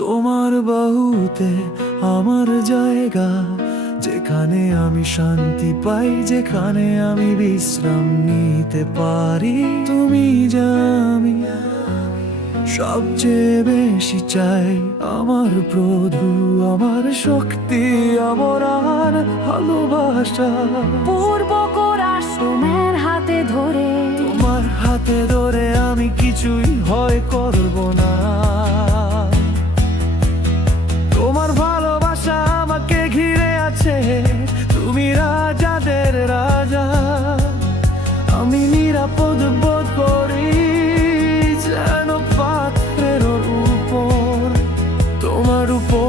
তোমার বাহুতে আমার জায়গা যেখানে আমি শান্তি পাই যেখানে আমি বিশ্রাম নিতে পারি। তুমি যা আমি সবচেয়ে বেশি চাই আমার প্রভু আমার শক্তি আমার আর ভালোবাসা। পূর্ব কোরাশ্রমের হাতে ধরে। তোমার হাতে ধরে আমি কিছুই ভয় করব না। আমি নিরাপদ বোধ করি যেন পাত্রের উপর তোমার উপর